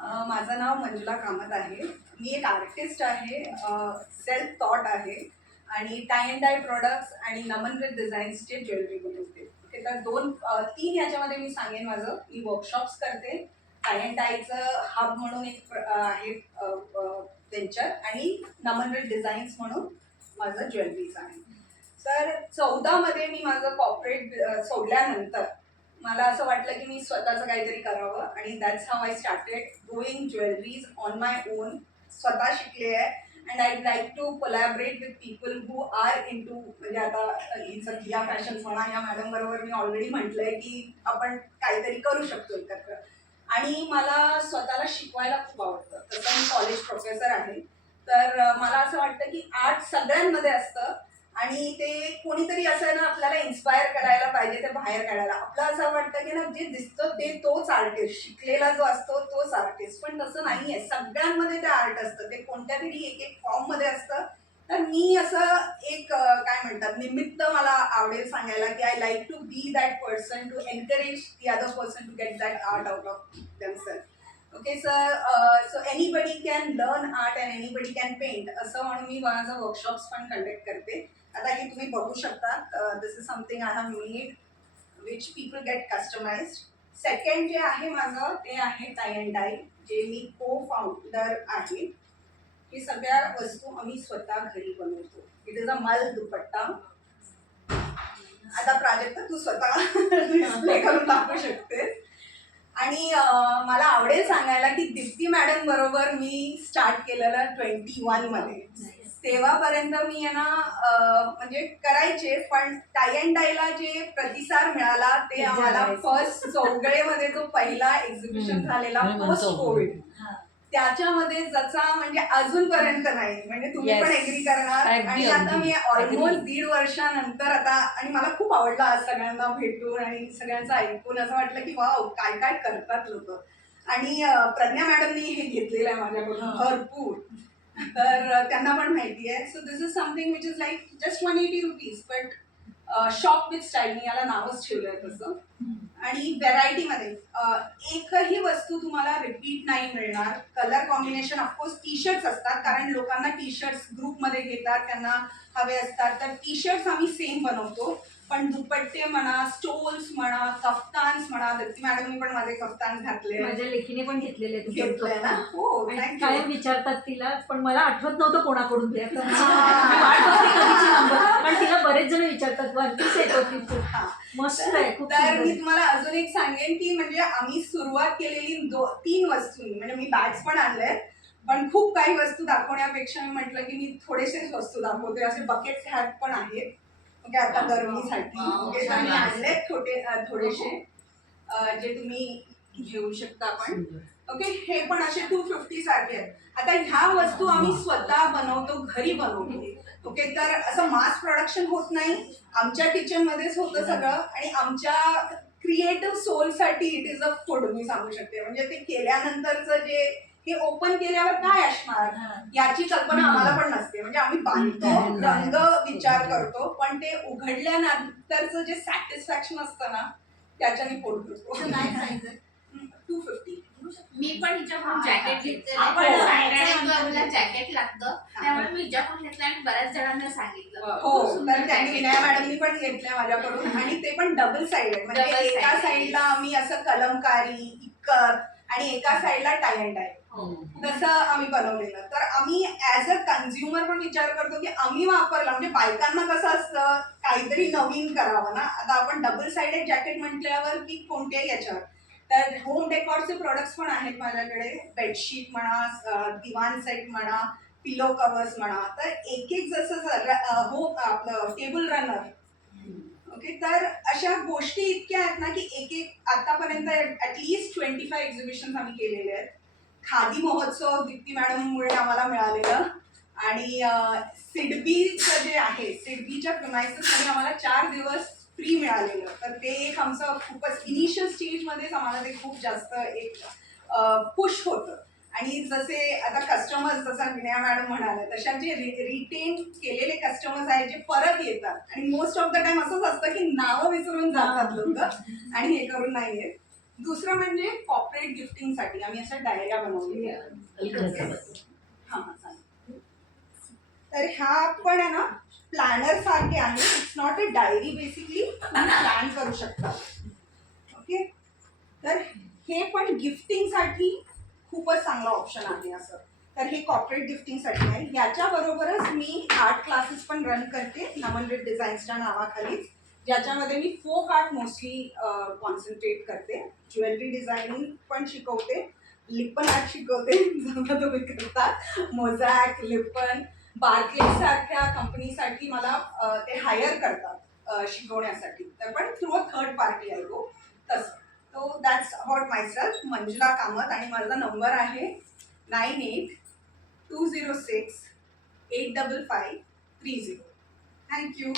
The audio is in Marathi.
माझं नाव मंजुला कामत आहे. मी एक आर्टिस्ट आहे, सेल्फ थॉट आहे आणि टाय अँड डाय प्रोडक्ट्स आणि नमन विथ डिझाईन्सचे ज्वेलरी बनवते. ओके, तर तीन ह्याच्यामध्ये मी सांगेन माझं. मी वर्कशॉप्स करते, टाय अँड डायचं हब म्हणून एक आहे वेंचर, आणि नमन विथ डिझाईन्स म्हणून माझं ज्वेलरीचं आहे. तर 14 मी माझं कॉर्पोरेट सोडल्यानंतर मला असं वाटलं की मी स्वतःचं काहीतरी करावं, आणि that's how I started doing jewelleries on my own. स्वतः शिकले आहे, and I like to collaborate with people who are into, म्हणजे आता दिया फॅशन्स म्हणा, या मॅडम बरोबर मी ऑलरेडी म्हटलंय की आपण काहीतरी करू शकतो एकत्र. आणि मला स्वतःला शिकवायला खूप आवडतं. तसं मी कॉलेज प्रोफेसर आहे, तर मला असं वाटतं की आर्ट सगळ्यांमध्ये असतं, आणि ते कोणीतरी असं ना आपल्याला इन्स्पायर करायला पाहिजे, ते बाहेर काढायला. आपलं असं वाटतं की ना जे दिसतं ते तोच आर्टिस्ट, शिकलेला जो असतो तोच आर्टिस्ट, पण तसं नाहीये. सगळ्यांमध्ये ते आर्ट असतं, ते कोणत्या तरी एक एक फॉर्म मध्ये असतं. तर मी असं एक काय म्हणतात निमित्त मला आवडेल सांगायला की I like to be that person to encourage the other person to get that art out of themselves. Okay sir, so anybody can learn art and anybody can paint, असं म्हणून मी माझं वर्कशॉप्स पण कंडक्ट करते. आता हे तुम्ही बघू शकता. This is something I have made which people get customised. Second जे आहे माझं ते आहे टाय अँड डाय, जे मी को फाउंडर आहे. हे सगळ्या वस्तू आम्ही स्वतः घरी बनवतो. इट इज अ मल दुपट्टा. आता प्राजक्ता तू स्वतः डिस्प्ले करून दाखवू शकते. आणि मला आवडेल सांगायला की दीप्ती मॅडम बरोबर मी स्टार्ट केलेलं 21 तेव्हापर्यंत मी ना म्हणजे करायचे, पण टाय अँड डायला जे प्रतिसाद मिळाला ते आम्हाला फर्स्ट चौगळेमध्ये जो पहिला एक्झिबिशन झालेला पोस्ट कोविड, त्याच्यामध्ये जसा म्हणजे अजूनपर्यंत नाही, म्हणजे तुम्ही पण एग्री करणार. आणि आता मी ऑलमोस्ट 1.5 वर्षानंतर आता, आणि मला खूप आवडलं आज सगळ्यांना भेटून आणि सगळ्यांचं ऐकून असं वाटलं की वाव काय काय करतात लोक. आणि प्रज्ञा मॅडमनी हे घेतलेलं आहे माझ्याकडून भरपूर, तर त्यांना पण माहिती आहे. So this is something which is like just 180 rupees, but shop with style, मी याला नावच ठेवलंय तसं. आणि व्हेरायटीमध्ये एकही वस्तू तुम्हाला रिपीट नाही मिळणार. Colour combination of course T shirts असतात, कारण लोकांना टी शर्ट्स ग्रुपमध्ये घेतात, त्यांना हवे असतात, तर टी शर्ट्स आम्ही सेम बनवतो. पण दुपट्टे म्हणा, स्टोल्स म्हणा, कफ्तान्स म्हणा, दत्ती मॅडमनी पण माझे कफ्तान घातले, माझ्या लेखीने पण घेतलेले ना. हो, कायम विचारतात तिला, पण मला आठवत नव्हतं कोणाकडून ते. पण तिला बरेच जण विचारतात मस्त आहे खूप. तर मी तुम्हाला अजून एक सांगेन की म्हणजे आम्ही सुरुवात केलेली 3 वस्तूंनी, म्हणजे मी बॅग्स पण आणले, पण खूप काही वस्तू दाखवण्यापेक्षा मी म्हटलं की मी थोडेसेच वस्तू दाखवते. असे बकेट हॅट पण आहेत, ओके, आता गरमीसाठी. ओके, तर मी आणले थोडेसे जे तुम्ही घेऊ शकता पण. ओके, हे पण असे 250 सारखे आहेत. आता ह्या वस्तू आम्ही स्वतः बनवतो, घरी बनवतो. ओके, तर असं मास प्रोडक्शन होत नाही, आमच्या किचन मध्येच होतं सगळं, आणि आमच्या क्रिएटिव्ह सोलसाठी इट इज अ फूड, मी सांगू शकते. म्हणजे ते केल्यानंतरचं जे हे ओपन केल्यावर काय असणार याची कल्पना आम्हाला पण नसते. म्हणजे आम्ही बांधतो, रंग विचार करतो, पण ते उघडल्यानंतरचं जे सॅटिस्फॅक्शन असतं ना, त्याच्याने पोट भरतो. 250. मी पण हिच्याकडून जॅकेट घेतलं, जॅकेट लागतं, त्यामुळे मी हिच्याकडून घेतलं आणि बऱ्याच जणांना सांगितलं. हो, तर त्यांनी विनया मॅडमनी पण घेतल्या माझ्याकडून, आणि ते पण डबल साइडेड. म्हणजे एका साइडला आम्ही असं कलमकारी, इक्कत, आणि एका साइडला टाय अँड डाय, तसं आम्ही बनवलेलं. तर आम्ही ऍज अ कन्झ्युमर पण विचार करतो की आम्ही वापरला, म्हणजे बायकांना कसं असतं काहीतरी नवीन करावं ना. आता आपण डबल साइडेड जॅकेट म्हटल्यावर की कोणत्याही याच्यावर, तर होम डेकॉरचे प्रोडक्ट्स पण आहेत माझ्याकडे. बेडशीट म्हणा, दिवाण सेट म्हणा, पिलो कवर्स म्हणा, तर एक एक जसं हो आपलं टेबल रनर. ओके, तर अशा गोष्टी इतक्या आहेत ना की एक एक आतापर्यंत ऍटलीस्ट 25 एक्झिबिशन आम्ही केलेले आहेत. खादी महोत्सव दीप्ती मॅडममुळे आम्हाला मिळालेलं, आणि सिडबीचं जे आहे, सिडबीच्या प्रिमायसेसमध्ये आम्हाला 4 दिवस फ्री मिळालेलं. तर ते एक आमचं खूपच इनिशियल स्टेजमध्येच आम्हाला ते खूप जास्त एक पुश होतं. आणि जसे आता कस्टमर्स, जसं विनया मॅडम म्हणाले, तशा जे रिटेन केलेले कस्टमर्स आहेत जे परत येतात, आणि मोस्ट ऑफ द टाइम असंच असतं की नावं विसरून जातात लोक आणि हे करून नाही येत. दुसरं म्हणजे कॉर्पोरेट गिफ्टिंगसाठी आम्ही अशा डायऱ्या बनवलेल्या हां हां चालेल. तर ह्या पण आहे ना प्लॅनर सारखे आहे. It's not a diary, basically तुम्ही प्लॅन करू शकता. ओके, तर हे पण गिफ्टिंगसाठी खूपच चांगला ऑप्शन आहे असं. तर हे कॉर्पोरेट गिफ्टिंगसाठी आहे. याच्याबरोबरच मी आर्ट क्लासेस पण रन करते नमन विथ डिझाईन्सच्या नावाखालीच, ज्याच्यामध्ये मी फोक आर्ट मोस्टली कॉन्सन्ट्रेट करते. ज्वेलरी डिझायनिंग पण शिकवते, लिप्पन आर्ट शिकवते जसं तुम्ही करता. मोझॅक, लिप्पन, बार्कलेज सारख्या कंपनीसाठी मला ते हायर करतात शिकवण्यासाठी. तर पण थ्रू अ थर्ड पार्टी आहे तो तसं. तो that's about myself, Manjula Kamat. आणि माझा नंबर आहे 9820685530. थँक्यू.